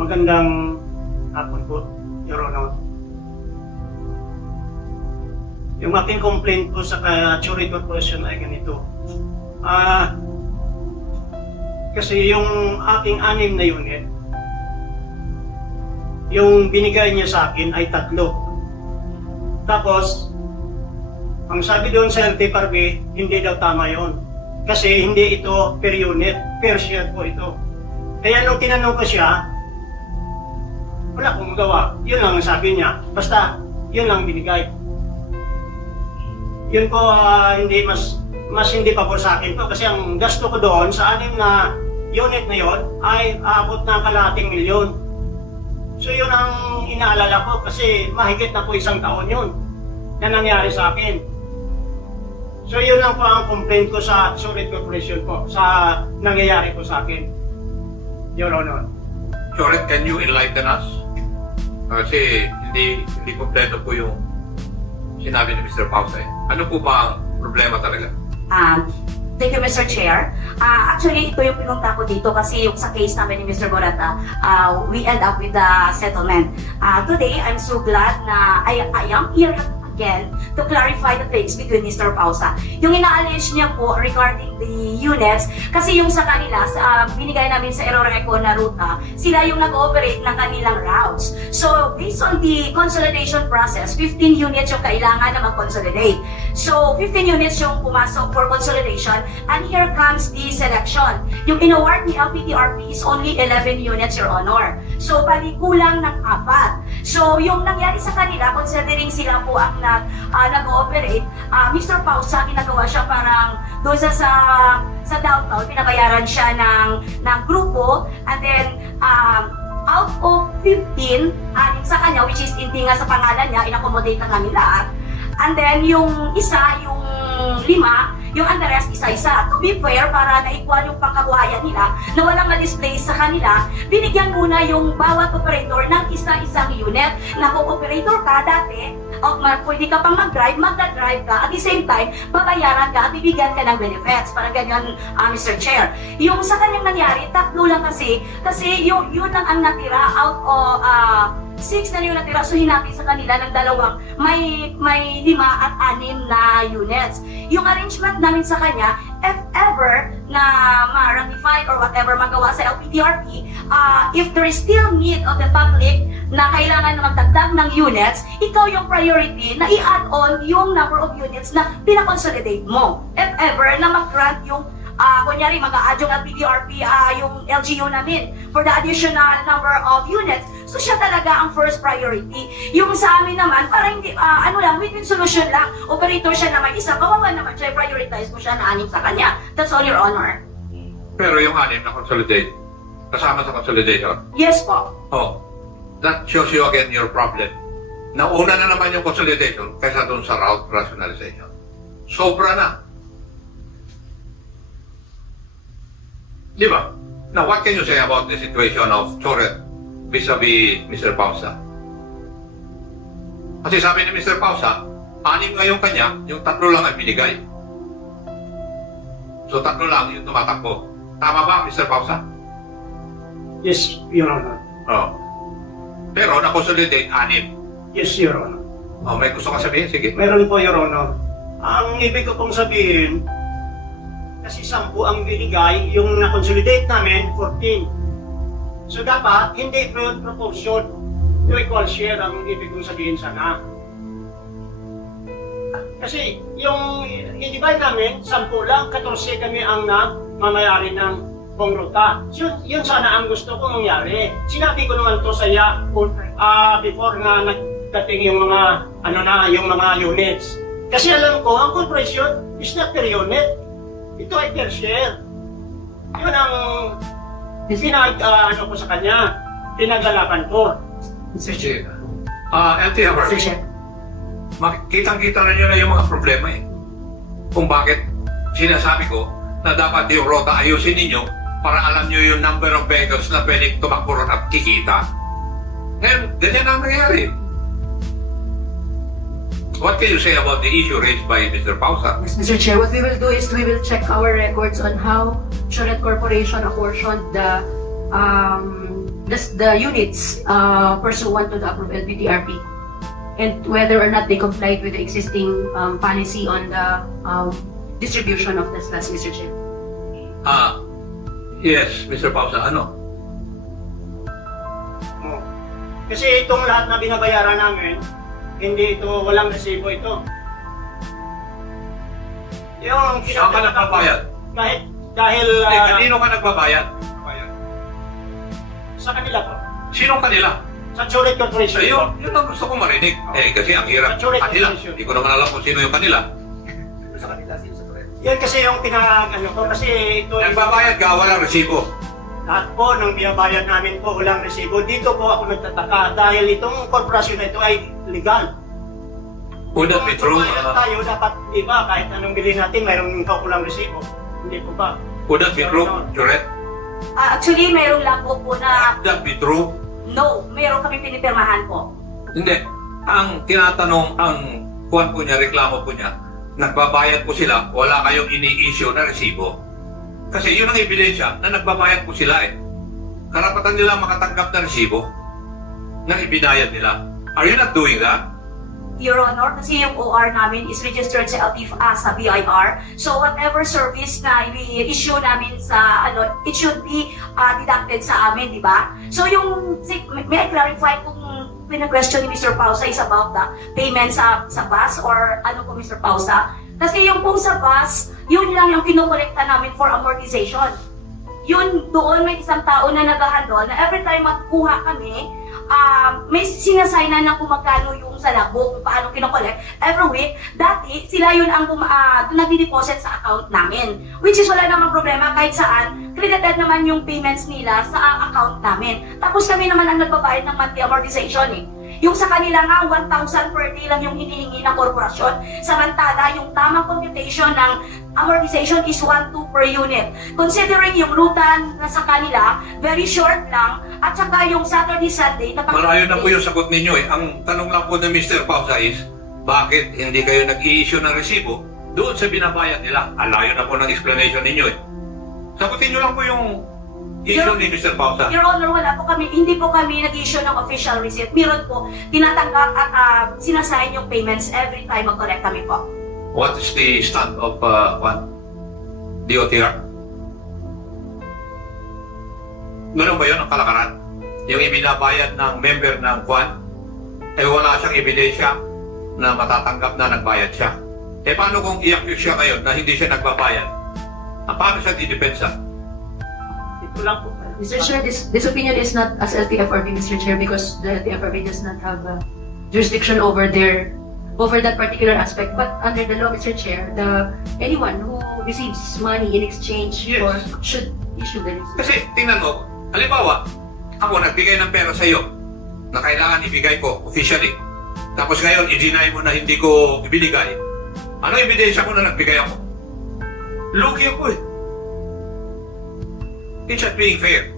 Magandang hapon po, Your Honor. Yung aking complaint po sa Churi Corporation ay ganito. Kasi yung aking 6 na unit, yung binigay niya sa akin ay 3. Tapos, ang sabi doon sa LTFRB, hindi daw tama yon. Kasi hindi ito per unit, per share po ito. Kaya nung tinanong ko siya, wala akong magawa. Yun lang ang sabi niya. Basta, yun lang binigay. Yun po, hindi mas hindi pa po sa akin to. Kasi ang gasto ko doon sa 6 na unit na yon ay abot ng kalahating milyon. So yun ang inaalala ko kasi mahigit na po 1 taon yun na nangyari sa akin. So yun lang po ang complaint ko sa Churi Corporation po sa nangyayari po sa akin. Your Honor. Churi, can you enlighten us? Kasi hindi kompleto po yung sinabi ni Mr. Pausa. Ano po ba ang problema talaga? Thank you, Mr. Chair. Actually, ito yung pinunta ko dito kasi yung sa case namin ni Mr. Borata, we end up with the settlement. Today, I'm so glad na I am here again to clarify the things between Mr. Pausa. Yung ina-allege niya po regarding the units, kasi yung sa kanila, binigay namin sa Eroreco na ruta, sila yung nag-ooperate ng kanilang routes. So, based on the consolidation process, 15 units yung kailangan na mag-consolidate. So, 15 units yung pumasok for consolidation, and here comes the selection. Yung in-award ni LPTRP is only 11 units, Your Honor. So, bali kulang ng 4. So, yung nangyari sa kanila, considering sila po ang nag-ooperate, Mr. Pausa, ginagawa siya parang doon sa downtown, pinabayaran siya ng grupo, and then out of 15, sa kanya, which is hindi nga sa pangalan niya, in-accommodate na namin lahat. And then yung isa, yung 5, yung the rest isa-isa. To be fair, para na-equal yung pangkabuhayan nila, na walang ma-display sa kanila, binigyan muna yung bawat operator ng isa-isang unit. Na kung operator ka dati, pwede ka pang mag-drive, magda-drive ka, at the same time, babayaran ka at bibigyan ka ng benefits. Parang ganyan, Mr. Chair. Yung sa kanyang nangyari, 3 lang kasi yun lang ang natira out of 6 na yung natira, so hinati sa kanila ng 2, may 5 at 6 na units. Yung arrangement namin sa kanya, if ever na ma-ratify or whatever magawa sa LPTRP, if there is still need of the public na kailangan na magdagdag ng units, ikaw yung priority na i-add on yung number of units na pinakonsolidate mo. If ever na mag-grant yung kunyari, mag-a-add yung LPTRP, yung LGU namin for the additional number of units. So, siya talaga ang first priority. Yung sa amin naman, para hindi, win-win solution lang. Operator siya na may isa, kawawa naman siya, prioritize mo siya na 6 sa kanya. That's all, Your Honor. Pero yung 6 na consolidate, kasama sa consolidation. Yes po. Oh, that shows you again your problem. Nauna na naman yung consolidation kaysa dun sa route rationalization. Sobra na. Di ba? Now, what can you say about the situation of Choret vis-a-vis Mr. Pausa? Kasi sabi ni Mr. Pausa, 6 nga yung kanya, yung 3 lang ay binigay. So 3 lang yung tumatakbo. Tama ba, Mr. Pausa? Yes, Your Honor. Oo. Pero na-consolidate 6. Yes, Your Honor. Oh, may gusto ka sabihin? Sige. Meron po, Your Honor. Ang ibig ko pong sabihin, kasi 10 ang binigay, yung na-consolidate namin, 14. So dapat, hindi proportion to equal share ang ibig kong sabihin sana. Kasi yung i-divide namin, 10 lang, 14 kami ang nagmamayari ng buong ruta. So, yun sana ang gusto kong mangyari. Sinabi ko naman to sa iya before na nagdating yung mga, yung mga units. Kasi alam ko, ang corporation is not per unit. Ito ay per share. Yun ang ko sa kanya, pinagalakan ko. Sige. LTFRB, kitang-kita na nyo na yung mga problema eh. Kung bakit sinasabi ko na dapat yung rota ayusin ninyo para alam nyo yung number of vehicles na pwedeng tumakbo ron at kikita. Ngayon, ganyan ang nangyayari. What can you say about the issue raised by Mr. Pausa? Yes, Mr. Chair, what we will do is we will check our records on how Choret Corporation apportioned the the units pursuant to the approved LPTRP and whether or not they complied with the existing policy on the distribution of the slots, Mr. Chair. Yes, Mr. Pausa, ano? Oh. Kasi itong lahat na binabayaran namin, hindi ito, walang resibo ito. Yung Saan ka nagbabayad? Dahil Kanino ka nagbabayad? sa kanila po. Sinong kanila? Sa Churit Corporation. Yun ang gusto kong marinig. Kasi ang hirap Sorry, kanila. sorry. Hindi ko naman alam kung sino yung kanila. Yan kasi yung pinag-ano ko. Kasi ito Nagbabayad ka, walang resibo. lahat po ng binabayad namin po walang resibo. Dito po ako nagtataka dahil itong korporasyon na ito ay legal. Would that be true? Kung tayo dapat, di ba, kahit anong bilhin natin, mayroong kulang resibo. Hindi po ba? Would that be true, Juret? Actually, mayroong logbook po na Would that be true? no, mayroong kami pinipirmahan po. Hindi. Ang tinatanong, ang kuwan po niya, reklamo po niya, nagbabayad po sila, wala kayong ini-issue na resibo. Kasi yun ang ebidensya na nagbabayad po sila eh. Karapatan nila makatanggap na resibo na ibinayad nila. Are you not doing that? Your Honor, kasi yung OR namin is registered sa sa BIR. So whatever service na i-issue namin sa it should be deducted sa amin, di ba? So yung, may I clarify kung pinag-question ni Mr. Pausa is about the payment sa bus or ano po Mr. Pausa? Kasi yung po sa bus, yun lang yung kinukolekta namin for amortization. Yun, doon may isang tao na naghahandol na every time magkuha kami, may sinasaynan na kung magkano yung sa labo, kung paano kinokollect every week. Dati, sila yun ang nagdi-deposit sa account namin. Which is wala namang problema kahit saan, credited naman yung payments nila sa account namin. Tapos kami naman ang nagbabayad ng monthly amortization eh. Yung sa kanila nga, 1,000 per day lang yung hinihingi ng korporasyon. Samantala, yung tamang computation ng amortization is 1,2 per unit. Considering yung ruta na sa kanila, very short lang, at saka yung Saturday, Sunday, Malayo na po yung sagot ninyo eh. Ang tanong lang po ng Mr. Pausa is, bakit hindi kayo nag-i-issue ng resibo doon sa binabayad nila? Alayo na po ng explanation ninyo eh. Sagutin nyo lang po yung issue ni Mr. Pausa. Your Honor, wala po kami, hindi po kami nag-issue ng official receipt. Meron po, tinatanggap at sinasign yung payments every time mag-collect kami po. What is the stand of DOTR? Ganun ba yun ang kalakaran? Yung ibinabayad ng member ng Kwan, wala siyang ebidensya na matatanggap na nagbayad siya. Paano kung i-accuse siya ngayon na hindi siya nagbabayad? Paano siya didepensa? Ito lang po. Mr. Chair, this opinion is not as LTFRB, Mr. Chair, because the LTFRB does not have jurisdiction over that particular aspect. But under the law, Mr. Chair, anyone who receives money in exchange Yes. for should issue the receipt. Kasi tingnan mo, halimbawa, ako nagbigay ng pera sa iyo na kailangan ibigay ko officially. Tapos ngayon, i-deny mo na hindi ko ibinigay. Ano ebidensya ko na nagbigay ako? Lugi ako eh. It's not being fair.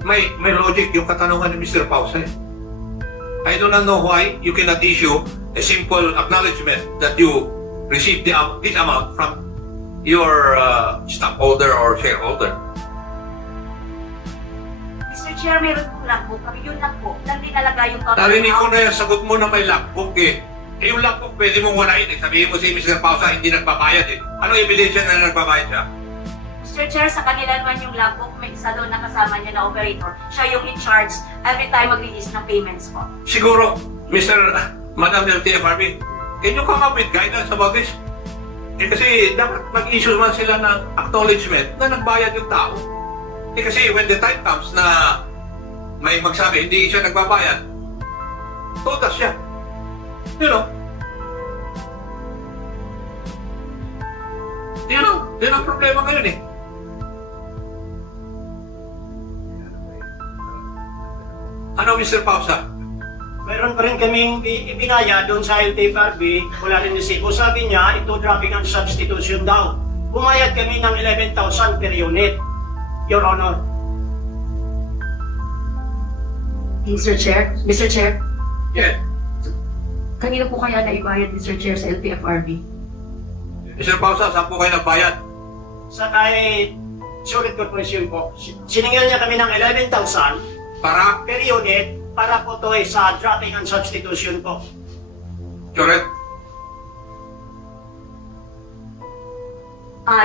May logic yung katanungan ni Mr. Pausa eh. I do not know why you cannot issue a simple acknowledgement that you received this amount from your stockholder or shareholder. Mr. Chair, meron po logbook kami. Yun lang po. Nang dinalaga yung total Narinig ko amount. na yung sagot mo na may logbook eh. Yung logbook pwede mong walain eh. Sabihin mo si Mr. Pausa hindi nagbabayad eh. Ano ebidensya na nagbabayad siya? Mr. Chair, sa kanila naman yung logbook, may isa doon na kasama niya na operator. Siya yung in charge every time mag-release ng payments po. Siguro, Madam LTFRB, can you come up with guidance about this? Kasi dapat mag-issue man sila ng acknowledgement na nagbayad yung tao. Kasi when the time comes na may magsabi hindi siya nagbabayad, todas siya. You know? Yun ang problema ngayon eh. Ano, Mr. Pausa? Meron pa rin kaming ibinaya doon sa LTFRB, wala rin resibo. Sabi niya, ito dropping and substitution daw. Bumayad kami ng 11,000 per unit, Your Honor. Mr. Chair, Yes. kanino po kaya naibayad, Mr. Chair, sa LTFRB? Mr. Pausa, saan po kayo nagbayad? Sa kay Sulit Corporation po. Siningil niya kami ng 11,000 Para, per unit para po to ay sa dropping and substitution po. correct?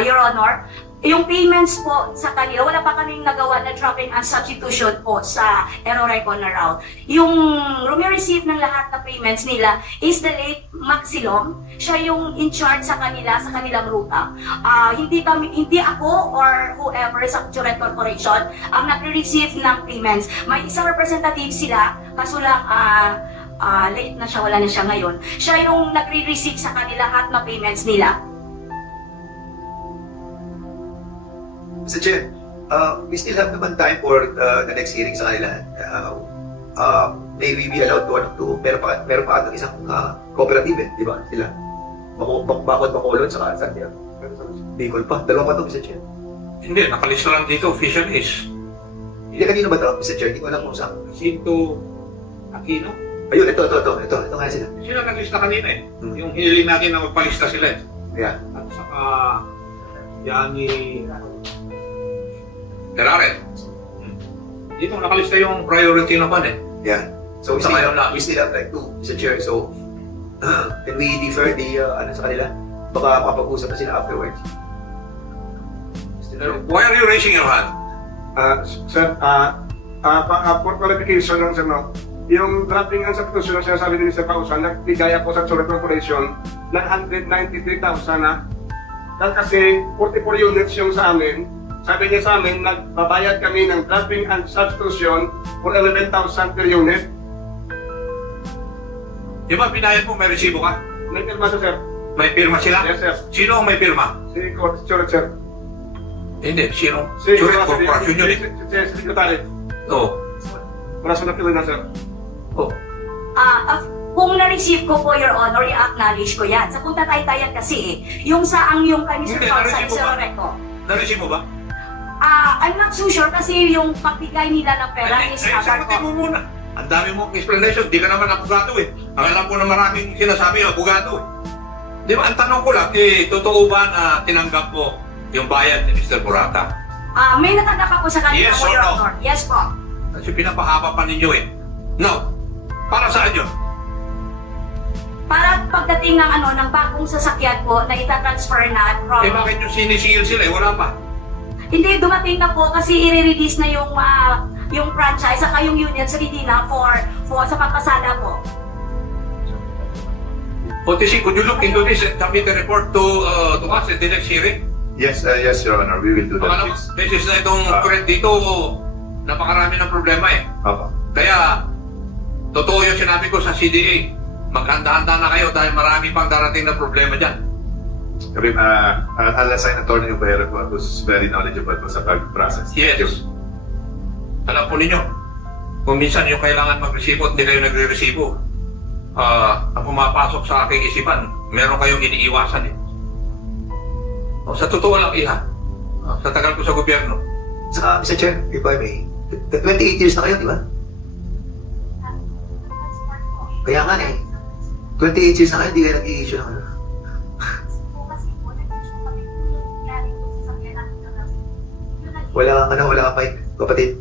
Your Honor, yung payments po sa kanila, wala pa kaming nagawa na dropping and substitution po sa Aeroreco na route. Yung receive ng lahat na payments nila is the late Maxilom. Siya yung in charge sa kanila, sa kanilang ruta. Hindi ako or whoever sa Suret Corporation ang nagre-receive ng payments. May isang representative sila, kaso lang late na siya, wala na siya ngayon. Siya yung nagre-receive sa kanila lahat na payments nila. Mr. Chair, we still have naman time for the next hearing sa kanila. May we be allowed to, meron pa atang isang cooperative di ba? Sila. Bakod Bacolod, saka Santiago. Bicol pa. Dalawa pa to, Mr. Chair. Hindi, nakalista lang dito, official is. Hindi, kanino ba to, Mr. Chair? Hindi ko alam kung saan. Jacinto Aquino. Ayun, ito nga sila. Sila naglista kanina eh. Hmm. Yung hiniling natin na magpalista sila eh. Yeah. At saka, Yani Terraret. Dito nakalista yung priority naman eh. Yeah. So, Sa ngayon lang. we still have like two, Mr. Chair. So, can we defer the, sa kanila? Baka makapag-usap na sila afterwards. Mr. Chair. Why are you raising your hand? Sir, for clarification lang sir, no? Yung drafting ang substitution na sinasabi din ni Sir Pausan, nagbigaya po sa Suret Corporation ng 193,000 na. Kasi 44 units yung sa amin, sabi niya sa amin, nagbabayad kami ng drafting and substitution for 11,000 per unit. Di ba binayad mo, may resibo ka? May pirma siya, sir. May pirma sila? Yes, sir. Sino ang may pirma? Si Suret, sir. Hindi, sino? Si Suret Corporation yun eh. Si Secretary. Oo. Para sa napili na, sir. Oh. Kung na-receive ko po, Your Honor, i-acknowledge ko yan. Sa punta tayo kasi yung saang yung kay Mr. Hindi, Pausan na-receive mo sa ba? Aeroreco. Na-receive mo ba? I'm not so sure kasi yung pagbigay nila ng pera is covered sagutin ko. mo muna. Ang dami mong explanation. Di ka naman abogado eh. Ang alam ko na maraming sinasabi yung abogado eh. Di ba, ang tanong ko lang, totoo ba na tinanggap mo yung bayad ni Mr. Burata? May natanggap ako sa kanila Yes po, or Your no? Honor. Yes po. Kasi pinapahaba pa ninyo eh. No. Para saan yun? Para pagdating ng ng bagong sasakyan po na itatransfer na from... Eh bakit yung sinisigil sila eh? Wala pa. Hindi, dumating na po kasi i-release na yung franchise at yung union sa Medina for sa pagpasada po. OTC, could you look into this and submit a report to us at the next hearing? Yes, yes, Your Honor. We will do that. Pangalawa, Please. beses na itong current dito, napakarami ng problema eh. Papa. Kaya, totoo yung sinabi ko sa CDA. Maghanda-handa na kayo dahil marami pang darating na problema dyan. I'll assign Attorney Ubero who's very knowledgeable sa pag-process. Yes. Alam po ninyo, kung minsan yung kailangan mag-resibo at hindi kayo nagre-resibo, ang pumapasok sa aking isipan, meron kayong iniiwasan eh. O, sa totoo lang, Iha, sa tagal ko sa gobyerno, Saka, Mr. Chair, if I may, 28 years na kayo, di ba? Kaya nga eh, 28 years na kayo, hindi kayo nag-i-issue ng ano. Wala kang mic, kapatid.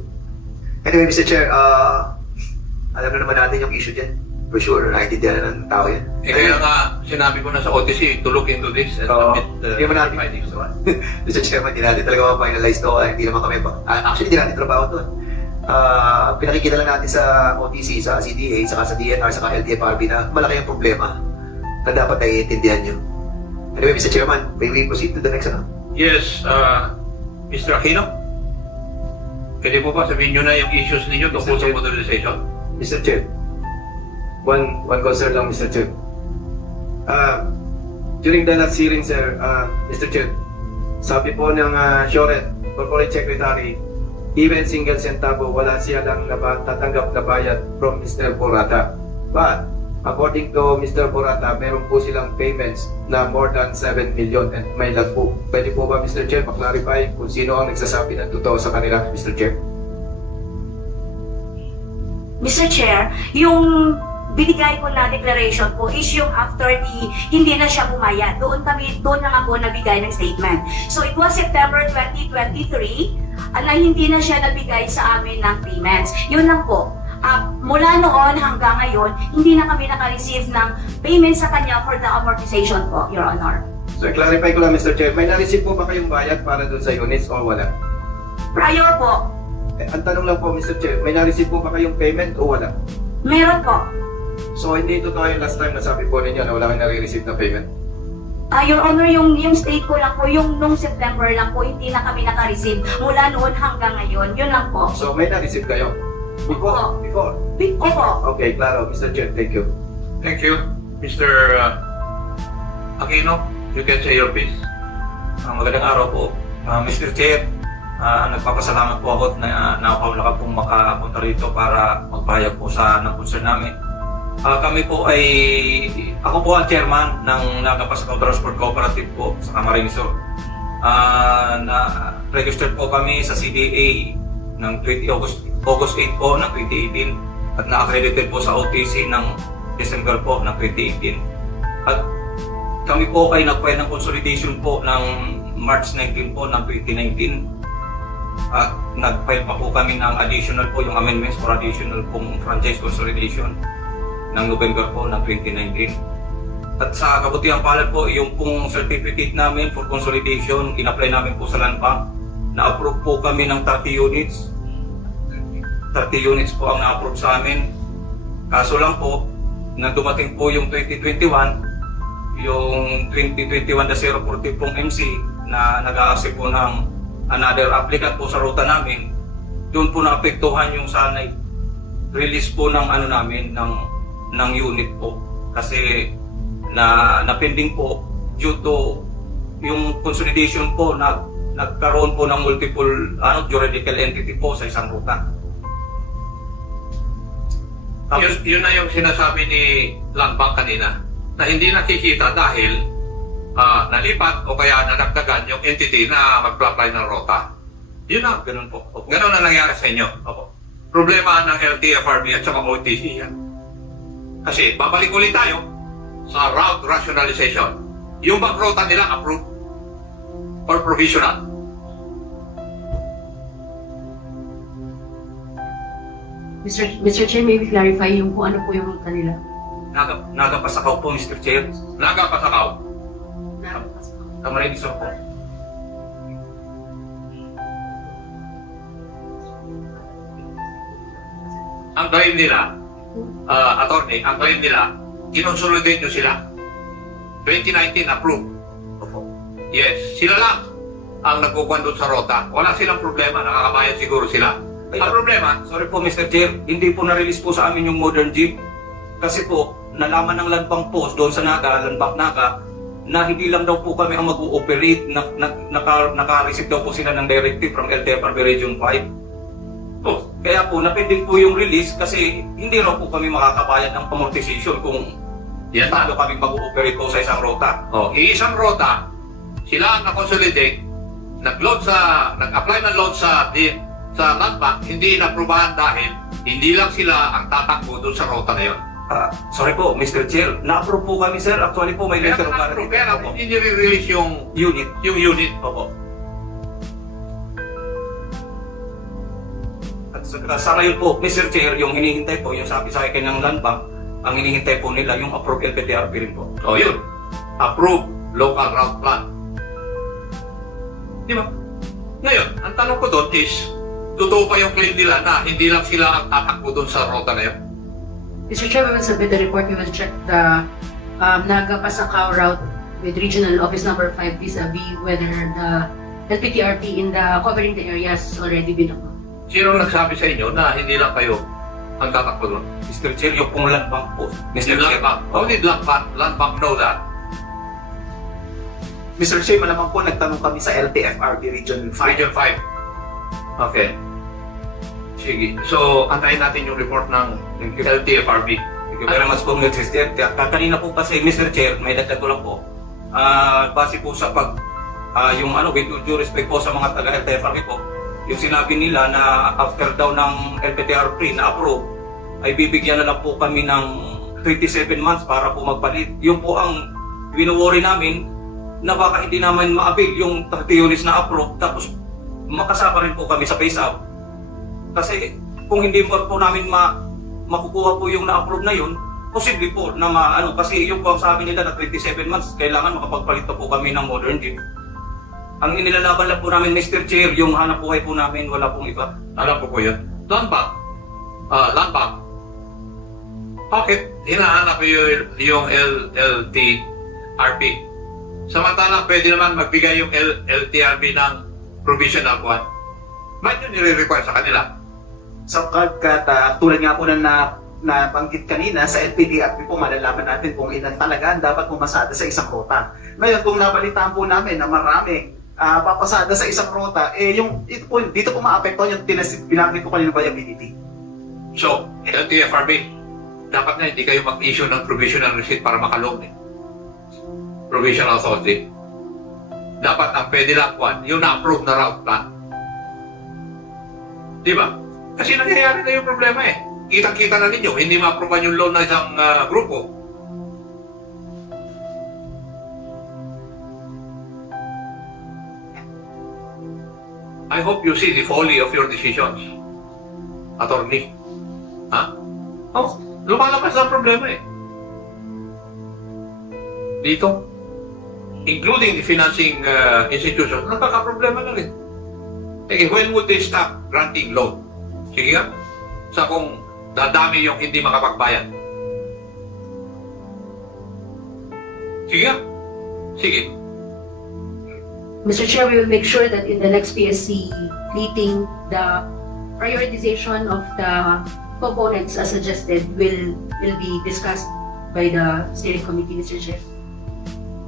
Anyway, Mr. Chair, alam na naman natin yung issue dyan. For sure, naiintindihan na ng tao yan. eh kaya nga sinabi ko na sa OTC to look into this and Oo. submit Hindi naman natin findings. Mr. Chairman, hindi natin talaga ma-finalize to. Hindi naman kami actually, hindi natin trabaho to. Pinakikita lang natin sa OTC, sa CDA, saka sa DNR, saka LTFRB na malaki ang problema na dapat naiintindihan nyo. Anyway, Mr. Chairman, may we proceed to the next ano? Yes, Mr. Aquino? Pwede po ba sabihin nyo na yung issues ninyo tungkol sa modernization? Mr. Chair, one concern lang, Mr. Chair. During the last hearing, sir, Mr. Chair, sabi po ng Shoret Corporate Secretary, even single centavo, wala siya lang tatanggap na bayad from Mr. Borata. But, according to Mr. Borata, meron po silang payments na more than 7 million and may lag po. Pwede po ba, Mr. Chair, pa-clarify kung sino ang nagsasabi ng totoo sa kanila, Mr. Chair? Mr. Chair, yung binigay ko na declaration po is yung after hindi na siya bumayad. Doon na nga po nabigay ng statement. So it was September 2023 na hindi na siya nabigay sa amin ng payments. Yun lang po. Mula noon hanggang ngayon, hindi na kami naka-receive ng payment sa kanya for the amortization po, Your Honor. So, clarify ko lang, Mr. Chair, may na-receive po ba kayong bayad para doon sa units o wala? Prior po, Ang tanong lang po, Mr. Chair, may na-receive po ba kayong payment o wala? meron po. So, hindi totoo yung last time na sabi po ninyo na wala kayong nare-receive na payment? Your Honor, yung state ko lang po, yung nung September lang po, hindi na kami naka-receive. Mula noon hanggang ngayon, yun lang po. So, may na-receive kayo? Before? Opo. Okay, klaro. Mr. Chair, thank you. Thank you. Mr. Aquino, you can say your piece. Magandang araw po. Mr. Chair, nagpapasalamat po ako na nakapaulaka pong makapunta rito para magpahayag po sa concern namin. Kami po ako po ang chairman ng Nagapasakaw Transport Cooperative po sa Camarines Sur. Na-registered po kami sa CDA ng August 8 po ng 2018 at na-accredited po sa OTC ng December po ng 2018. At kami po ay nag-file ng consolidation po ng March 19 po ng 2019. At nag-file pa po kami ng additional po yung amendments for additional pong franchise consolidation ng November po ng 2019. At sa kabutihan palad po, yung pong certificate namin for consolidation, in-apply namin po sa Land Bank. Na-approve po kami ng 30 units. 30 units po ang na-approve sa amin. Kaso lang po, na dumating po yung 2021, yung 2021 na 040 pong MC na nag-a-accept po ng another applicant po sa ruta namin, doon po naapektuhan yung sanay release po ng namin ng unit po kasi na pending po due to yung consolidation po na nagkaroon po ng multiple juridical entity po sa isang ruta. Yun na yung sinasabi ni Land Bank kanina na hindi nakikita dahil nalipat o kaya nadagdagan yung entity na mag-apply ng rota. Yun na. Ganun po. Opo. Ganun na nangyari sa inyo. Opo. Problema ng LTFRB at saka OTC yan. Kasi babalik ulit tayo sa route rationalization. Yung bang rota nila approved or provisional? Mr. Chair, may we clarify yung kung ano po yung kanila? Nagapasakaw po, Mr. Chair. Nagapasakaw. Camarines Sur po. Ang claim nila, attorney, ang claim nila, kinonsolidate nyo sila. 2019 approved. Opo. Yes, sila lang ang nagkukuhan doon sa rota. Wala silang problema, nakakabayad siguro sila. Ang problema, Sorry po, Mr. Chair. Hindi po na-release po sa amin yung modern jeep. Kasi po, nalaman ng Land Bank po doon sa Land Bank Naga, na hindi lang daw po kami ang mag-ooperate, naka-receive daw po sila ng directive from LTFRB Region 5. oh, Kaya po, napending po yung release kasi hindi raw po kami makakabayad ng amortization kung yan na. paano kami mag-ooperate po sa isang rota. Iisang rota, sila ang na-consolidate, nag-apply ng loan sa Land Bank, hindi inaprubahan dahil hindi lang sila ang tatakbo doon sa rota na yun. Sorry po, Mr. Chair. Na-approve po kami, sir. Actually po, may Kaya letter of na-approve, guarantee. kaya Opo. hindi nire-release yung Unit. unit. Opo. At sa ngayon po, Mr. Chair, yung hinihintay po, yung sabi sa akin ng Land Bank, ang hinihintay po nila yung approved LPTRP rin po. O yun, approved local route plan. Di ba? Ngayon, ang tanong ko doon is, totoo pa yung claim nila na hindi lang sila ang tatakbo doon sa rota na yun? Mr. Chair, we will submit the report. We will check the Nagapasakaw route with Regional Office Number 5 vis-a-vis whether the LPTRP in the covering the areas already been approved. Sino nagsabi sa inyo na hindi lang kayo ang tatakbo doon? Mr. Chair, yung pong Land Bank po. Did Mr. Chair. Land Bank, how did Land Bank know that? Mr. Chair, malamang po nagtanong kami sa LTFRB Region 5. Region 5. Okay. Sige. So, antayin natin yung report ng LTFRB. Thank you very much po, Mr. Chair. Kanina po kasi, Mr. Chair, may dagdag ko lang po. Base po sa yung with due respect po sa mga taga-LTFRB po, yung sinabi nila na after daw ng LPTRP na approve, ay bibigyan na lang po kami ng 27 months para po magpalit. Yun po ang wino-worry namin na baka hindi naman ma-avail yung 30 units na approve tapos makasama rin po kami sa phase out. Kasi kung hindi po namin makukuha po yung na-approve na yun, posible po na kasi yung po ang sabi nila na 27 months, kailangan makapagpalit na po kami ng modern jeep. Ang inilalaban lang po namin, Mr. Chair, yung hanap buhay po namin, wala pong iba. Alam ko po yun. Land Bank. Bakit hinahanap yung LTRP? Samantalang pwede naman magbigay yung LTRP ng provisional one. Ba't yun nire-require sa kanila? Sapagkat tulad nga po na nabanggit kanina sa LPDRP po, malalaman natin kung ilan talaga ang dapat pumasada sa isang rota. Ngayon, kung nabalitaan po namin na maraming papasada sa isang rota, dito po maapektuhan yung binanggit ko kanina viability. So, LTFRB, dapat na hindi kayo mag-issue ng provisional receipt para makalog. Provisional authority. Dapat ang pwede lang yung na-approve na route plan. Di ba? Kasi nangyayari na yung problema eh. Kitang-kita na ninyo, hindi ma-approvean yung loan na isang grupo. I hope you see the folly of your decisions, attorney. Ha? Oh, lumalabas na ang problema eh. Dito, including the financing institutions, nagkakaproblema na rin. Eh, when would they stop granting loan? Sige nga, sa kung dadami yung hindi makapagbayad. Sige nga, sige. Mr. Chair, we will make sure that in the next PSC meeting, the prioritization of the components as suggested will be discussed by the steering committee, Mr. Chair.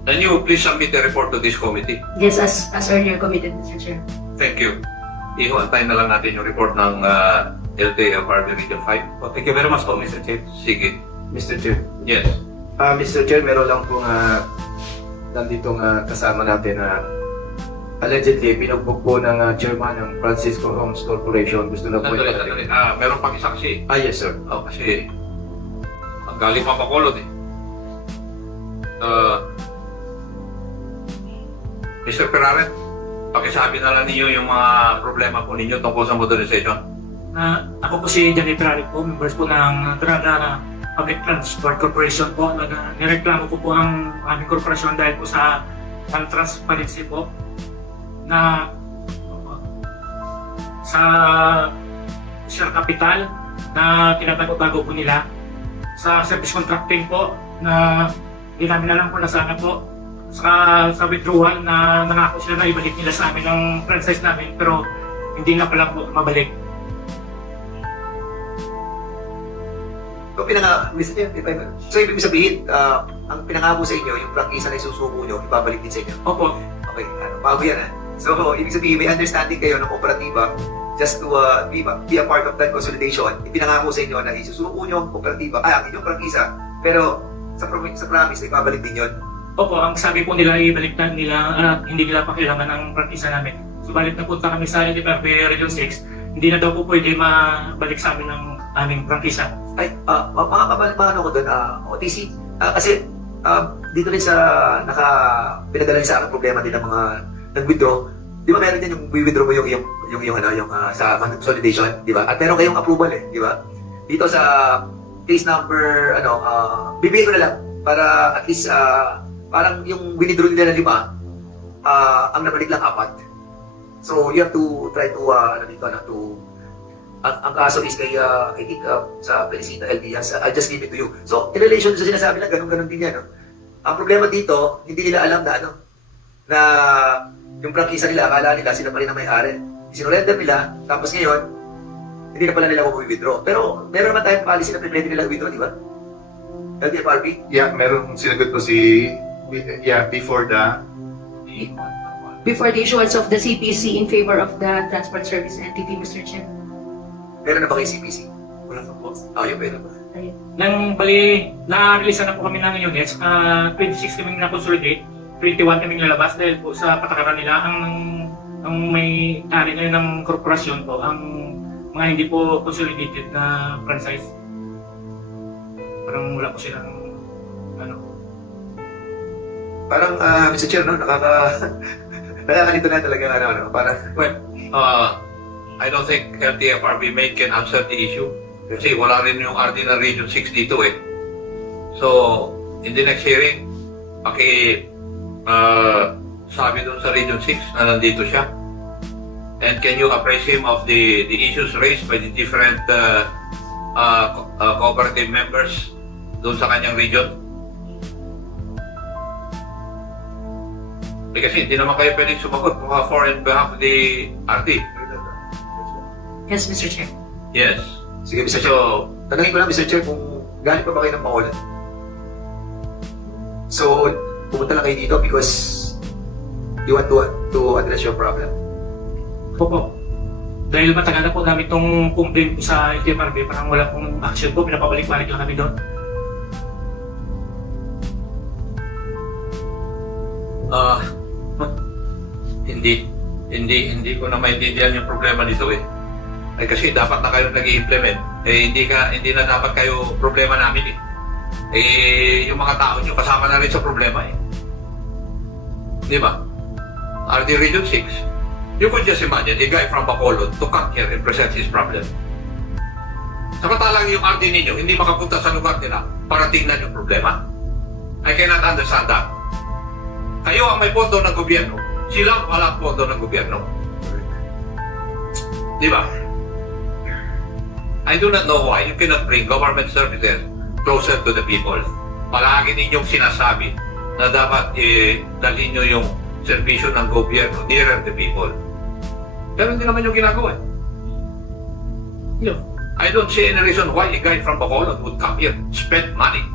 Can you please submit a report to this committee? Yes, as earlier committed, Mr. Chair. Thank you. Ihuantayin na lang natin yung report ng LTFRB Region 5. Oh, thank you very much po, Mr. Chair. Sige. Mr. Chair. Yes. Mr. Chair, meron lang pong nandito kasama natin na allegedly pinugbog po ng chairman ng Francisco Homes Corporation. Gusto na po Sandali. Meron pang isaksi. yes, sir. Oh, kasi ang galing pa makulot eh. Mr. Peraret, pakisabi na lang ninyo yung mga problema po ninyo tungkol sa modernization. Ako po si Johnny Ferrari po, members po ng Trada Public Transport Corporation po. Nireklamo po ang aming korporasyon dahil po sa transparency po na sa share capital na tinatago-tago po nila, sa service contracting po na hindi namin alam po na sana po, sa withdrawal na nangako sila na ibalik nila sa amin ang franchise namin pero hindi na pala po mabalik. Mr. Chair, so ibig sabihin, ang pinangako sa inyo, yung prangkisa na isusuko nyo, ibabalik din sa inyo? Opo. Okay, bago yan So, ibig sabihin, may understanding kayo ng kooperatiba just to be a part of that consolidation. Ipinangako sa inyo na isusuko nyo ang kooperatiba, ang inyong prangkisa, pero sa promise, ibabalik din yun. Opo, ang sabi po nila, ibalik na nila, hindi nila pakilaman ang prangkisa namin. Subalit napunta kami sa LTFRB Region 6, hindi na daw po pwede mabalik sa amin ng aming prangkisa. Ay, makakabalik ko doon, OTC, kasi dito rin sa pinadala sa akin problema din ng mga nag-withdraw. Di ba meron din yung withdraw mo yung sa consolidation, di ba? At meron kayong approval di ba? Dito sa case number, bibigay ko na lang para at least parang yung withdraw nila na 5, ang nabalik lang 4. So you have to try to ang kaso is kay I think sa Felicita Eldias, I'll just give it to you. So in relation sa sinasabi lang ganun din yan. Ang problema dito, hindi nila alam na na yung prangkisa nila, akala nila sila pa rin ang may-ari. Sinurrender nila, tapos ngayon, hindi na pala nila withdraw. Pero meron naman tayong policy na pwede nila withdraw, di ba? LTFRB? Yeah, meron sinagot ko before Before the issuance of the CPC in favor of the transport service entity, Mr. Chair. Meron na ba kayo CPC? Wala na po. Yung meron ba? Nang bali, na-release na po kami ng units, 26 kami na-consolidate, 21 kami lalabas dahil po sa patakaran nila, ang may ari ngayon ng korporasyon po, ang mga hindi po consolidated na franchise. Parang wala po silang ano. Parang, Mr. Chair, no, nakakalito na talaga, parang, I don't think LTFRB main can answer the issue. Kasi wala rin yung RD na Region 6 dito eh. So, in the next hearing, sabi doon sa Region 6 na nandito siya. And can you appraise him of the issues raised by the different cooperative members doon sa kanyang region? Kasi hindi naman kayo pwedeng sumagot for and behalf of the RD. Yes, Mr. Chair. Yes. sige, Mr. Chair. So, Tanungin ko lang, Mr. Chair, kung galing pa ba kayo ng Bacolod? So, pumunta lang kayo dito because you want to address your problem. Opo. Dahil matagal na po namin itong complaint po sa LTFRB, parang wala pong action po, pinapabalik-balik lang kami doon. hindi ko na maintindihan yung problema nito eh. Ay kasi dapat na kayo nag-i-implement. Hindi na dapat kayo problema namin eh. Yung mga tao nyo kasama na rin sa problema eh. Di ba? RD Region 6, you could just imagine a guy from Bacolod to come here and present his problem. Samantalang yung RD ninyo hindi makapunta sa lugar nila para tingnan yung problema. I cannot understand that. Kayo ang may pondo ng gobyerno, sila ang walang pondo ng gobyerno. Di ba? I do not know why you cannot bring government services closer to the people. Palagi ninyong sinasabi na dapat dalhin nyo yung serbisyo ng gobyerno nearer the people. Pero hindi naman yung ginagawa. I don't see any reason why a guy from Bacolod would come here, spend money,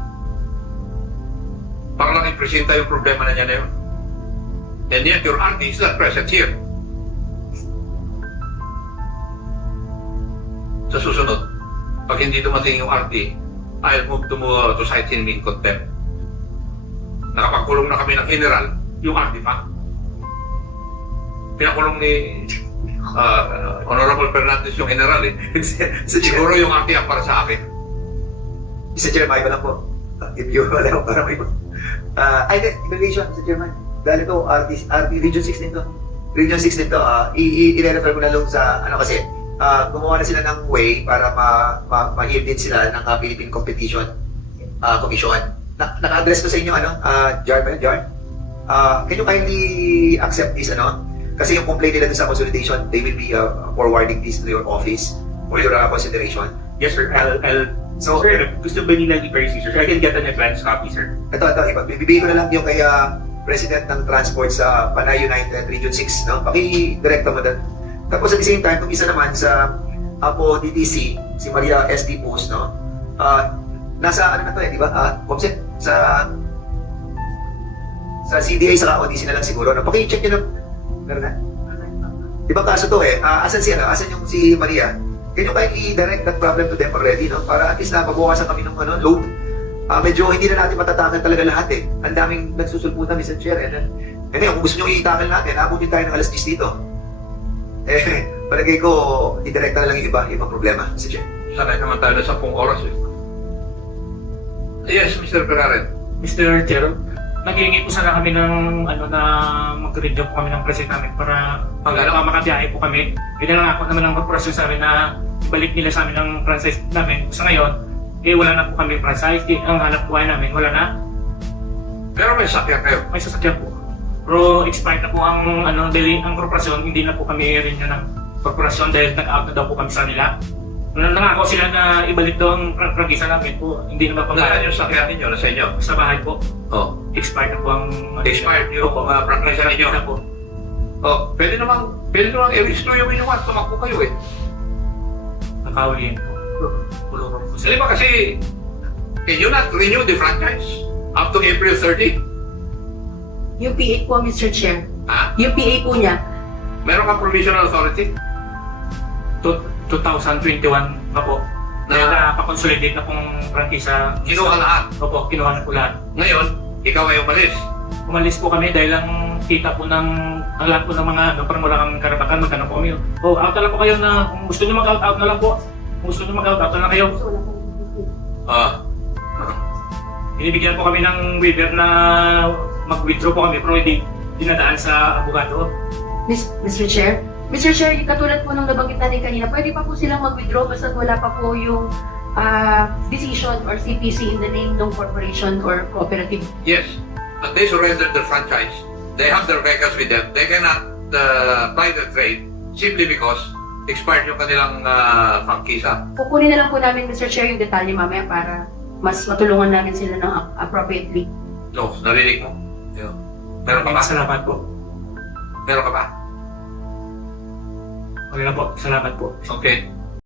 para lang i-presenta yung problema na niya na yun. And yet your RD is not present here. Sa susunod, pag hindi dumating yung RD, I'll move to cite him in contempt. Nakapagkulong na kami ng general, yung RD pa. Pinakulong ni Honorable Fernandez yung general eh. Siguro yung RD ang para sa akin. Mr. Chair, may lang po. If you wala ko para may iba. In relation, Mr. Chairman, dahil ito, RD Region 6 din to. Region 6 din to, i-refer ko na lang sa, kasi, gumawa na sila ng way para ma-hear din sila ng Philippine Competition Commission. Naka-address ko sa inyo, Jar ba yun, Jar? Can you kindly accept this, Kasi yung complaint nila dun sa consolidation, they will be forwarding this to your office for your consideration. Yes, sir. So, sir, gusto ba nila i-verify, sir? I can get an advance copy, sir. Ito, bibigay ko na lang yung kay President ng Transport sa Panay United Region 6, Paki-directa mo doon. Tapos at the same time, kung isa naman sa Apo DTC, si Maria SD Post, nasa na to di ba? Comset, sa CDA sa ODC na lang siguro. Paki-check nyo na. Meron na? Di ba kaso to asan asan yung si Maria? Can you kindly direct that problem to them already, Para at least napabukasan kami ng load. Medyo hindi na natin matatakan talaga lahat Ang daming nagsusulputan, Mr. Chair. And kung gusto nyo i-tackle natin, abutin tayo ng alas 10 dito. Palagay ko, i-directa na lang yung ibang problema, Mr. Chair. Sanay naman tayo na 10 oras eh. Yes, Mr. Ferraren. Mr. Chair, nag-iingi po sana kami ng na mag-review po kami ng president namin para makabiyahe po kami. Pinangako naman ng corporation sa amin na ibalik nila sa amin ang franchise namin. Sa ngayon, wala na po kami franchise. Ang hanap buhay namin, wala na. Pero may sasakyan kayo. May sasakyan po. Pero expired na po ang dahil ang korporasyon, hindi na po kami rin ng korporasyon dahil nag-out na daw po kami sa nila. Nangako sila na ibalik daw ang prangkisa namin po. Hindi na Nasaan yung sasakyan ninyo? Nasa inyo? Sa bahay po. Oh. Expired na po ang... Expired yung prangkisa ninyo? Po. Oh, pwede namang i-restore yung inyong tumakbo kayo eh. Nakauliin po. Pulurong po Di ba kasi, can you not renew the franchise up to April 30? Yung PA po, Mr. Chair. Ha? Yung PA po niya. Meron kang provisional authority? 2021 pa po. Dahil pa-consolidate na pong prangkisa. Kinuha lahat? Opo, kinuha na po lahat. Ngayon, ikaw ay umalis. Umalis po kami dahil ang kita po ang lahat po ng mga parang wala kang karapatan, magkano po kami. Out na lang po kayo kung gusto nyo mag-out na lang po. Kung gusto nyo mag-out na lang kayo. binibigyan po kami ng waiver na mag-withdraw po kami pero hindi dinadaan sa abogado. Mr. Chair, katulad po ng nabanggit natin kanina, pwede pa po silang mag-withdraw basta wala pa po yung decision or CPC in the name ng corporation or cooperative. Yes, but they surrendered their franchise. They have their vehicles with them. They cannot buy the trade simply because expired yung kanilang frankisa. Kukunin na lang po namin, Mr. Chair, yung detalye mamaya para mas matulungan namin sila ng appropriately. No, narinig mo? Yeah. Meron ka ba? Salamat po. Meron ka ba? Okay lang po. Salamat po. Okay.